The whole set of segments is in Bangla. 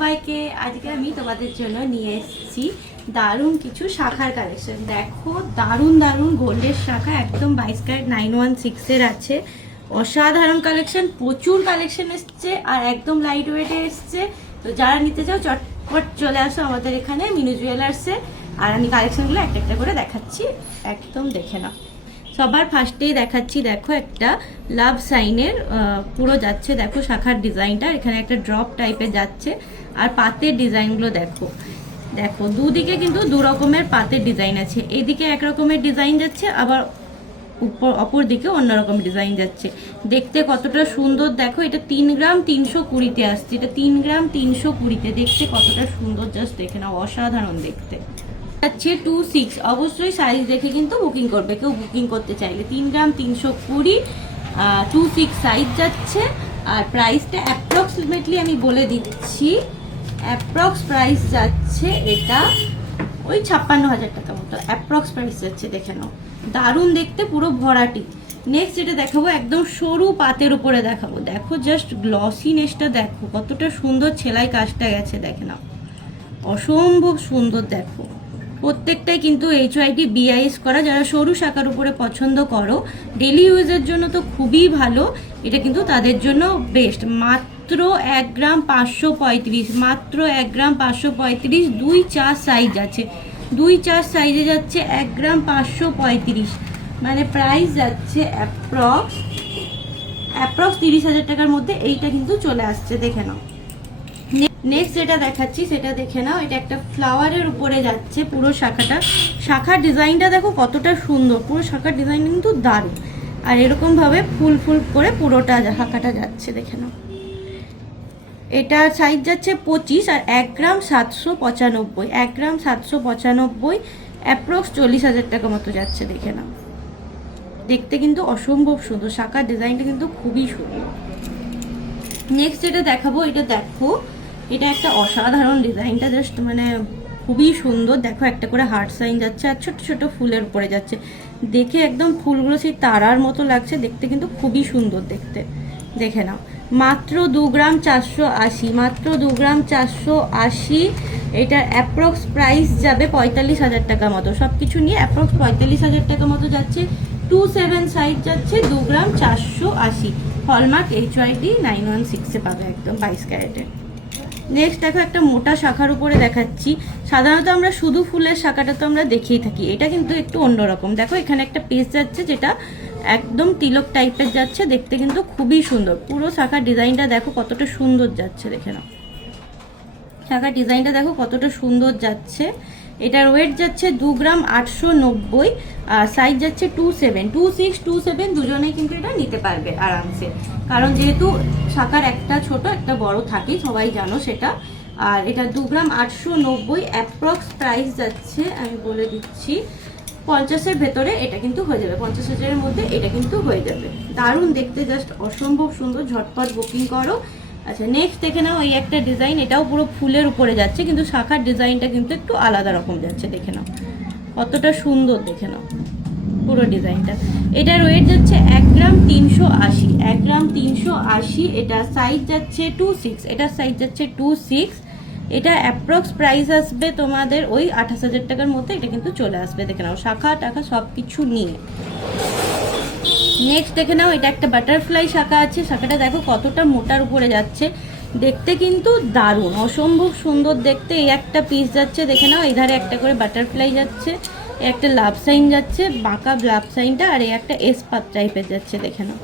সবাইকে। আজকে আমি তোমাদের জন্য নিয়ে এসেছি দারুণ কিছু শাখার কালেকশন। দেখো দারুণ দারুণ গোল্ডের শাখা, একদম 22 ক্যারেট 916 এর আছে। অসাধারণ কালেকশন, প্রচুর কালেকশন এসছে আর একদম লাইট ওয়েটে এসছে। তো যারা নিতে চাও চটপট চলে আসো আমাদের এখানে মিনু জুয়েলার্সে। আর আমি কালেকশনগুলো একটা একটা করে দেখাচ্ছি, একদম দেখে নাও। সবার ফার্স্টেই দেখাচ্ছি, দেখো একটা লাভ সাইনের পুরো যাচ্ছে। দেখো শাখার ডিজাইনটা এখানে একটা ড্রপ টাইপের যাচ্ছে। আর পাতের ডিজাইনগুলো দেখো, দেখো দুদিকে কিন্তু দু রকমের পাতের ডিজাইন আছে। এইদিকে এক রকমের ডিজাইন যাচ্ছে, আবার অপর দিকে অন্যরকম ডিজাইন যাচ্ছে। দেখতে কতটা সুন্দর দেখো। এটা 3 গ্রাম 320-তে আসছে। এটা 3 গ্রাম 320-তে, দেখতে কতটা সুন্দর, জাস্ট দেখে নাও, অসাধারণ দেখতে। যাচ্ছে 26, অবশ্যই সাইজ দেখে কিন্তু বুকিং করবে কেউ বুকিং করতে চাইলে। 3 গ্রাম 320, 26 সাইজ যাচ্ছে। আর প্রাইসটা অ্যাপ্রক্সিমেটলি আমি বলে দিচ্ছি, অ্যাপ্রক্স প্রাইস যাচ্ছে এটা ওই 56,000 টাকা মতো অ্যাপ্রক্স প্রাইস যাচ্ছে। দেখে নাও, দারুণ দেখতে, পুরো ভরাটি। নেক্সট যেটা দেখাবো একদম সরু পাতের উপরে দেখাবো। দেখো জাস্ট গ্লসিনেসটা দেখো, কতটা সুন্দর সেলাই কাজটা গেছে, দেখে নাও, অসম্ভব সুন্দর। দেখো প্রত্যেকটাই কিন্তু HYD BIS করা। যারা সরু শাখার উপরে পছন্দ করো, ডেলি ইউজের জন্য তো খুবই ভালো, এটা কিন্তু তাদের জন্য বেস্ট। মাত্র 1 গ্রাম 535, মাত্র 1 গ্রাম 535, 2-4 সাইজ আছে, 2-4 সাইজে যাচ্ছে 1 গ্রাম 535। মানে প্রাইস যাচ্ছে অ্যাপ্রক্স 30,000 টাকার মধ্যে এইটা কিন্তু চলে আসছে, দেখে নাও। নেক্সট যেটা দেখাচ্ছি সেটা দেখে নাও। এটা একটা ফ্লাওয়ারের উপরে যাচ্ছে পুরো শাখাটা। শাখার ডিজাইনটা দেখো কতটা সুন্দর, পুরো শাখার ডিজাইন কিন্তু দারুণ। আর এরকম ভাবে ফুল ফুল করে পুরোটা শাখাটা যাচ্ছে, দেখে নাও। এটা সাইজ যাচ্ছে 25 আর 1 গ্রাম 795, 1 গ্রাম 795, অ্যাপ্রক্স 40,000 টাকা মতো যাচ্ছে, দেখে নাও। দেখতে কিন্তু অসম্ভব সুন্দর, শাখার ডিজাইনটা কিন্তু খুবই সুন্দর। নেক্সট যেটা দেখাবো, এটা দেখো, এটা একটা অসাধারণ ডিজাইনটা, জাস্ট মানে খুবই সুন্দর। দেখো একটা করে হার্ট সাইন যাচ্ছে আর ছোট ছোট ফুলের উপরে যাচ্ছে। দেখে একদম ফুলগুলো সেই তারার মতো লাগছে, দেখতে কিন্তু খুবই সুন্দর দেখতে, দেখে নাও। মাত্র 2 গ্রাম 480, মাত্র 2 গ্রাম 480। এটার অ্যাপ্রক্স প্রাইস যাবে 45,000 টাকা মতো। সব কিছু নিয়ে অ্যাপ্রক্স 45,000 টাকা মতো যাচ্ছে। 27 সাইজ যাচ্ছে, 2 গ্রাম 480, হলমার্ক HYD 916-এ পাবে, একদম 22 ক্যারেটের। নেক্সট দেখো একটা মোটা শাখার উপরে দেখাচ্ছি। সাধারণত আমরা শুধু ফুলের শাখাটা তো আমরা দেখেই থাকি, এটা কিন্তু একটু অন্যরকম। দেখো এখানে একটা পেজ যাচ্ছে যেটা একদম তিলক টাইপের যাচ্ছে, দেখতে কিন্তু খুবই সুন্দর। পুরো শাখার ডিজাইনটা দেখো কতটা সুন্দর যাচ্ছে, দেখে নাও। শাখার ডিজাইনটা দেখো কতটা সুন্দর যাচ্ছে। এটার ওয়েট যাচ্ছে 2 গ্রাম 890, আর সাইজ যাচ্ছে 27, 26, 27 দুজনেই কিন্তু এটা নিতে পারবে আরামসে। কারণ যেহেতু শাখার একটা ছোট একটা বড় থাকে, সবাই জানো সেটা। আর এটা 2 গ্রাম 890, অ্যাপ্রক্স প্রাইস যাচ্ছে আমি বলে দিচ্ছি 50-এর ভেতরে এটা কিন্তু হয়ে যাবে, 50,000-এর মধ্যে এটা কিন্তু হয়ে যাবে। দারুণ দেখতে, জাস্ট অসম্ভব সুন্দর, ঝটপট বুকিং করো। আচ্ছা নেক্সট দেখে নাও, এই একটা ডিজাইন, এটাও পুরো ফুলের উপরে যাচ্ছে, কিন্তু শাখার ডিজাইনটা কিন্তু একটু আলাদা রকম যাচ্ছে, দেখে নাও কতটা সুন্দর, দেখে নাও পুরো ডিজাইনটা। এটার ওয়েট যাচ্ছে 1 গ্রাম 380, 1 গ্রাম 380। এটা সাইজ যাচ্ছে 26, এটার সাইজ যাচ্ছে 26। এটা অ্যাপ্রক্স প্রাইস আসবে তোমাদের ওই 28,000 টাকার মধ্যে এটা কিন্তু চলে আসবে, দেখে নাও, শাখা টাকা সব কিছু নিয়ে। নেক্সট দেখে নাও, এটা একটা বাটারফ্লাই শাখা আছে। শাখাটা দেখো কতটা মোটার উপরে যাচ্ছে, দেখতে কিন্তু দারুণ, অসম্ভব সুন্দর দেখতে। এই একটা পিস যাচ্ছে, দেখে নাও, এধারে একটা করে বাটারফ্লাই যাচ্ছে, একটা লাভ সাইন যাচ্ছে, বাঁকা লাভ সাইনটা, আর এই একটা এস পাত টাইপের যাচ্ছে, দেখে নাও।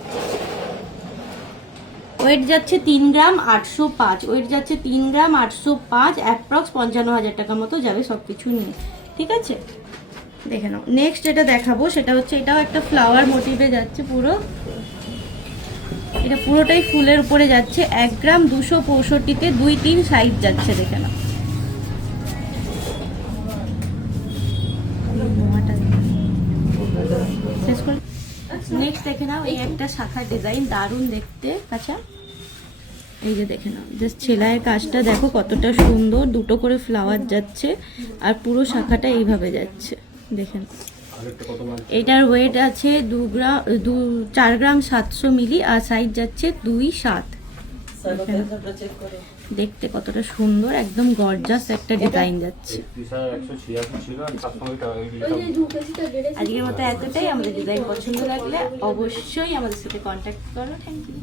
ওয়েট যাচ্ছে 3 গ্রাম 805, ওয়েট যাচ্ছে 3 গ্রাম 805, অ্যাপ্রক্স 55,000 টাকা মতো যাবে সব কিছু নিয়ে, ঠিক আছে, দেখে নাও। নেক্সট যেটা দেখাবো সেটা হচ্ছে, এটাও একটা ফ্লাওয়ার মোটিভে যাচ্ছে পুরো। এটা পুরোটাই ফুলের উপরে যাচ্ছে, 1 গ্রাম 265-তে 2-3 সাইজ যাচ্ছে, দেখে নাও। নেক্সট দেখে নাও, এই একটা শাখার ডিজাইন, দারুণ দেখতে। আচ্ছা এই যে দেখে নাও, জাস্ট সেলাইয়ের কাজটা দেখো কতটা সুন্দর, দুটো করে ফ্লাওয়ার যাচ্ছে আর পুরো শাখাটা এইভাবে যাচ্ছে, দেখেন। এটার ওয়েট আছে 4 গ্রাম 700 মিলি, আর সাইজ যাচ্ছে 2-7। দেখতে কতটা সুন্দর, একদম গর্জাস একটা ডিজাইন যাচ্ছে। 31,186 ছিল আর 700 টাকা আজকের মতো এতটাই। আমাদের ডিজাইন পছন্দ লাগলে অবশ্যই আমাদের সাথে কন্ট্যাক্ট করো। Thank you.